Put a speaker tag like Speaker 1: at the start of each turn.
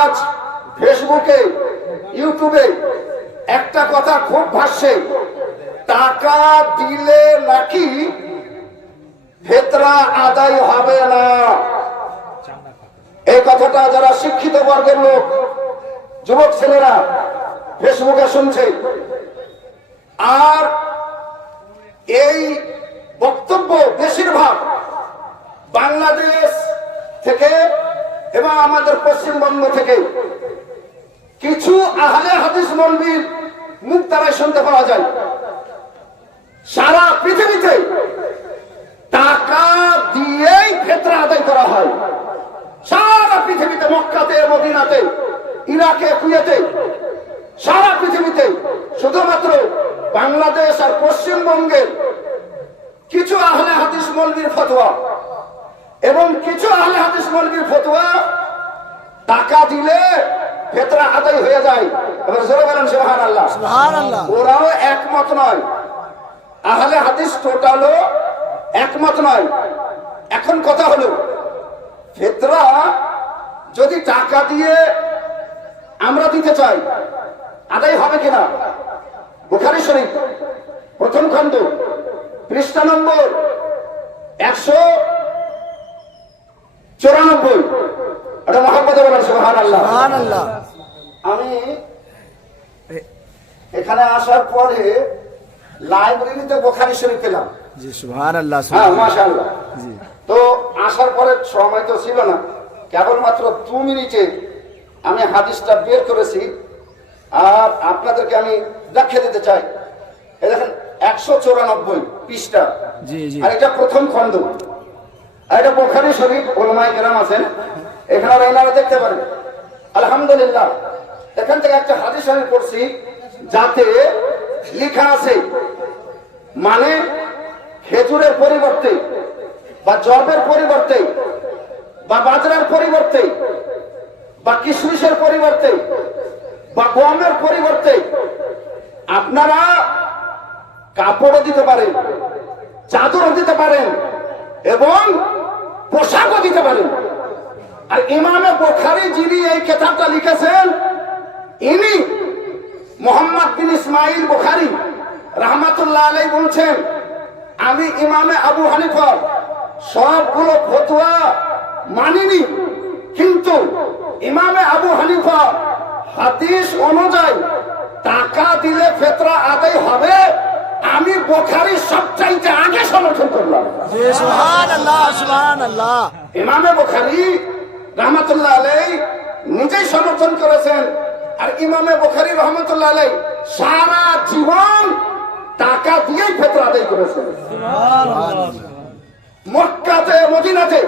Speaker 1: আজ ফেসবুকে, ইউটিউবে একটা কথা খুব ভাসছে। টাকা দিলে নাকি ফেতরা আদায় হবে না। এই কথাটা যারা শিক্ষিত বর্গের লোক, যুবক ছেলেরা ফেসবুকে শুনছে। আর এই বক্তব্য বেশিরভাগ বাংলাদেশ থেকে এবং আমাদের পশ্চিমবঙ্গ থেকে। কিছু আহলে হাদিস মলবির মুখ দ্বারাই শুনতে পাওয়া যায়। সারা পৃথিবীতে টাকা দিয়েই ক্ষেত্রে আদায় করা হয়। সারা পৃথিবীতে মক্কাতে, মদিনাতে, ইরাকে, কুয়েতে, সারা পৃথিবীতে শুধুমাত্র বাংলাদেশ আর পশ্চিমবঙ্গের কিছু আহলে হাদিস মন্দির ফতোয়া। এবং কিছু আহলে হাদিস মলবির ফতোয়া টাকা দিলে ফেতরা আদায় হয়ে যায়। এবার জোরে বলেন সুবহান আল্লাহ। ওরাও একমত নয়। আহলে হাদিস টোটালও একমত নয়। এখন কথা হলো ফেতরা যদি টাকা দিয়ে আমরা দিতে চাই আদায় হবে কিনা? বুখারি শরীফ প্রথম খণ্ড পৃষ্ঠা নম্বর একশো চুরানব্বই এটা মহাপদে বলেন সুহান আল্লাহ
Speaker 2: সুবহানাল্লাহ
Speaker 1: আমি এখানে আসার পরে লাইব্রেরিতে বোখারি শরীফ পেলাম।
Speaker 2: জি
Speaker 1: হ্যাঁ মাশাআল্লাহ।
Speaker 2: জি।
Speaker 1: তো আসার পরে সময় তো ছিল না। কেবলমাত্র দু মিনিটে আমি হাদিসটা বের করেছি। আর আপনাদেরকে আমি দেখিয়ে দিতে চাই। এই দেখেন একশো চৌরানব্বই পৃষ্ঠা। আর এটা প্রথম খণ্ড। এটা বোখারি শরীফ ওলমাই কেরাম আছেন, এখানে এনারা দেখতে পারেন। আলহামদুলিল্লাহ, এখান থেকে একটা হাদিস আমি পড়ছি, যাতে লেখা আছে মানে খেজুরের পরিবর্তে, বা জবের পরিবর্তে, বা বাজরার পরিবর্তে, বা কিশমিশের পরিবর্তে, বা গমের পরিবর্তে, আপনারা কাপড়ও দিতে পারেন, চাদরও দিতে পারেন এবং পোশাকও দিতে পারেন আর ইমামে বোখারি যিনি এই কেতাবটা লিখেছেন, ইনি মোহাম্মদ বিন ইসমাইল বোখারি রহমাতুল্লাহ আলাই বলছেন, আমি ইমামে আবু হানিফা, সবগুলো ফতোয়া মানিনি, কিন্তু ইমামে আবু হানিফা হাদিস অনুযায়ী টাকা হবে আমি বোখারি সবচাইতে আগে সমর্থন করলাম ইমামে বোখারি রহমতুল্লাহ আলাই নিজেই সমর্থন করেছেন আর ইমামে বোখারি রহমতুল্লাহ আলাই সারা জীবন টাকা দিয়েই ফেতরা আদায় করেছেন। মক্কাতে মদিনাতে